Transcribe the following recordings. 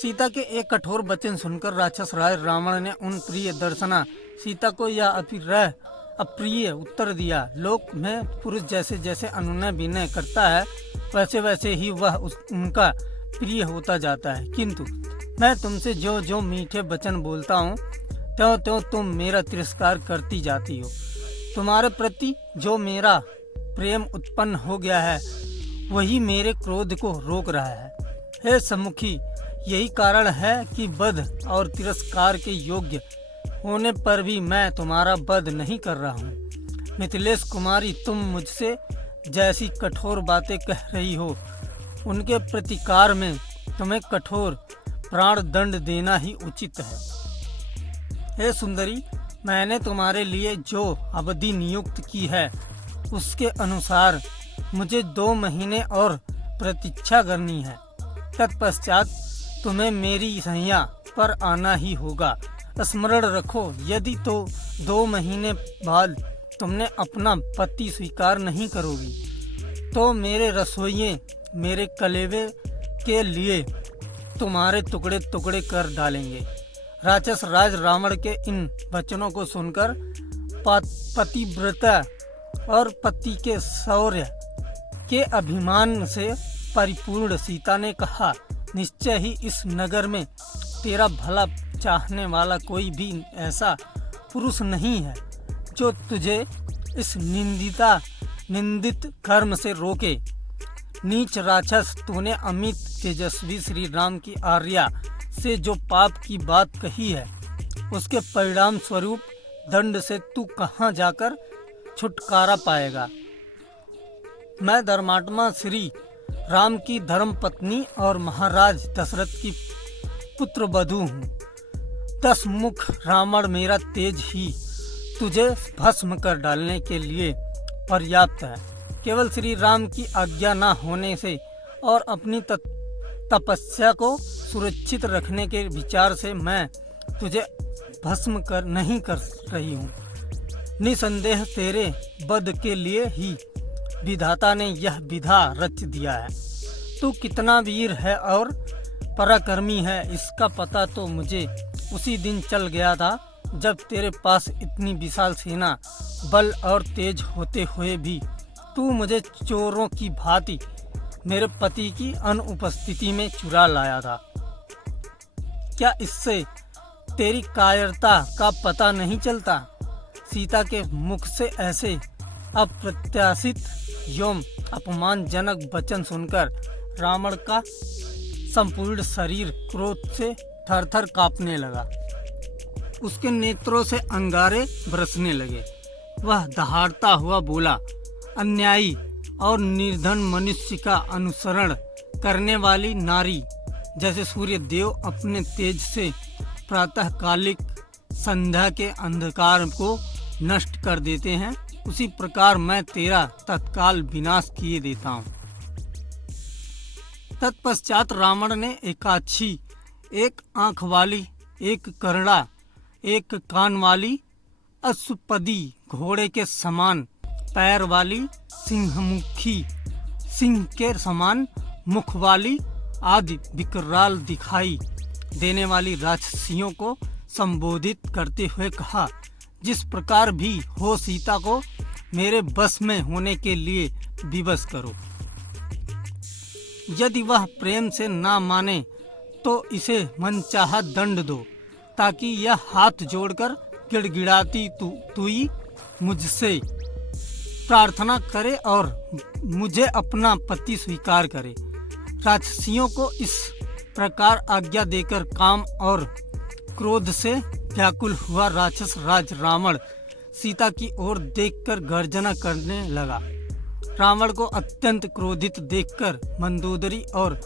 सीता के एक कठोर वचन सुनकर राक्षस राज रावण ने उन प्रिय दर्शना सीता को यह अप्रिय उत्तर दिया। लोक में पुरुष जैसे जैसे अनुनय विनय करता है वैसे वैसे ही वह उनका प्रिय होता जाता है, किंतु मैं तुमसे जो जो मीठे वचन बोलता हूँ त्यों त्यों तुम मेरा तिरस्कार करती जाती हो। तुम्हारे प्रति जो मेरा प्रेम उत्पन्न हो गया है वही मेरे क्रोध को रोक रहा है। हे सम्मुखी, यही कारण है कि वध और तिरस्कार के योग्य होने पर भी मैं तुम्हारा वध नहीं कर रहा हूँ। मिथिलेश कुमारी, तुम मुझसे जैसी कठोर बातें कह रही हो उनके प्रतिकार में तुम्हें कठोर प्राण दंड देना ही उचित है। हे सुंदरी, मैंने तुम्हारे लिए जो अवधि नियुक्त की है उसके अनुसार मुझे 2 महीने और प्रतीक्षा करनी है। तत्पश्चात तुम्हें मेरी सैया पर आना ही होगा। स्मरण रखो, यदि तो 2 महीने बाद तुमने अपना पति स्वीकार नहीं करोगी तो मेरे रसोइये मेरे कलेवे के लिए तुम्हारे टुकड़े टुकड़े कर डालेंगे। राक्षस राज रावण के इन वचनों को सुनकर पतिव्रता और पति के शौर्य के अभिमान से परिपूर्ण सीता ने कहा, निश्चय ही इस नगर में तेरा भला चाहने वाला कोई भी ऐसा पुरुष नहीं है जो तुझे इस निंदित कर्म से रोके। नीच राक्षस, तूने अमित तेजस्वी श्री राम की आर्या से जो पाप की बात कही है उसके परिणाम स्वरूप दंड से तू कहाँ जाकर छुटकारा पाएगा। मैं धर्मात्मा श्री राम की धर्म पत्नी और महाराज दशरथ की पुत्र वधू हूँ। 10 मुख रावण मेरा तेज ही तुझे भस्म कर डालने के लिए पर्याप्त है। केवल श्री राम की आज्ञा न होने से और अपनी तपस्या को सुरक्षित रखने के विचार से मैं तुझे भस्म नहीं कर रही हूँ। निसंदेह तेरे वध के लिए ही विधाता ने यह विधा रच दिया है। तू कितना वीर है और पराक्रमी है इसका पता तो मुझे उसी दिन चल गया था जब तेरे पास इतनी विशाल सेना बल और तेज होते हुए भी तू मुझे चोरों की भांति मेरे पति की अनुपस्थिति में चुरा लाया था। क्या इससे तेरी कायरता का पता नहीं चलता? सीता के मुख से ऐसे अप्रत्याशित एवं अपमानजनक वचन सुनकर रावण का संपूर्ण शरीर क्रोध से थर-थर कांपने लगा। उसके नेत्रों से अंगारे बरसने लगे। वह दहाड़ता हुआ बोला, अन्यायी और निर्धन मनुष्य का अनुसरण करने वाली नारी जैसे सूर्य देव अपने तेज से प्रातःकालिक संध्या के अंधकार को नष्ट कर देते हैं, उसी प्रकार मैं तेरा तत्काल विनाश किए देता हूँ। तत्पश्चात रावण ने एकाक्षी, एक आंख वाली, एक करड़ा, एक कान वाली, अश्वपदी घोड़े के समान पैर वाली, सिंहमुखी सिंह के समान मुख वाली आदि विकराल दिखाई देने वाली राक्षसियों को संबोधित करते हुए कहा, जिस प्रकार भी हो सीता को मेरे बस में होने के लिए विवश करो। यदि वह प्रेम से ना माने तो इसे मनचाहा दंड दो, ताकि यह हाथ जोड़कर गिड़गिड़ाती तुई मुझसे प्रार्थना करे और मुझे अपना पति स्वीकार करे। राक्षसियों को इस प्रकार आज्ञा देकर काम और क्रोध से व्याकुल हुआ राक्षस राज रावण सीता की ओर देखकर गर्जना करने लगा। रावण को अत्यंत क्रोधित देखकर मंदोदरी और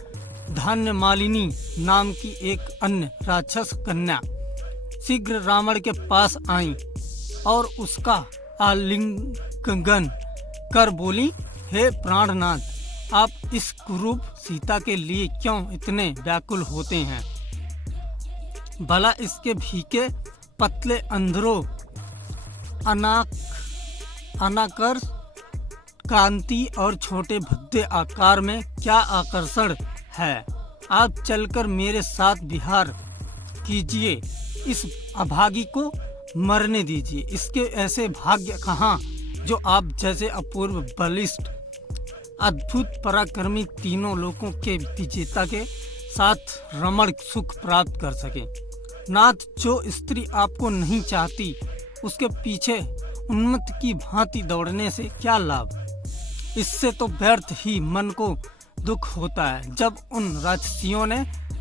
धान्य मालिनी नाम की एक अन्य राक्षस कन्या शीघ्र रावण के पास आई और उसका आलिंगन कर बोली, हे प्राणनाथ, आप इस कुरूप सीता के लिए क्यों इतने व्याकुल होते हैं? भला इसके भीखे पतले अंधरों अनाकर कांति और छोटे भद्दे आकार में क्या आकर्षण है? आप चलकर मेरे साथ विहार कीजिए, इस अभागी को मरने दीजिए। इसके ऐसे भाग्य कहाँ जो आप जैसे अपूर्व बलिष्ठ अद्भुत पराक्रमी तीनों लोकों के विजेता के साथ रमण सुख प्राप्त कर सके। नाथ, जो स्त्री आपको नहीं चाहती उसके पीछे उन्मत्त की भांति दौड़ने से क्या लाभ? इससे तो व्यर्थ ही मन को दुख होता है। जब उन राक्षसियों ने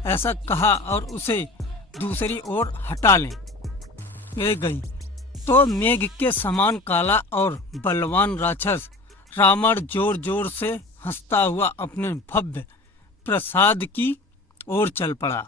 ऐसा कहा और उसे दूसरी ओर हटा ले गई तो मेघ के समान काला और बलवान राक्षस रावण जोर जोर से हंसता हुआ अपने भव्य प्रसाद की ओर चल पड़ा।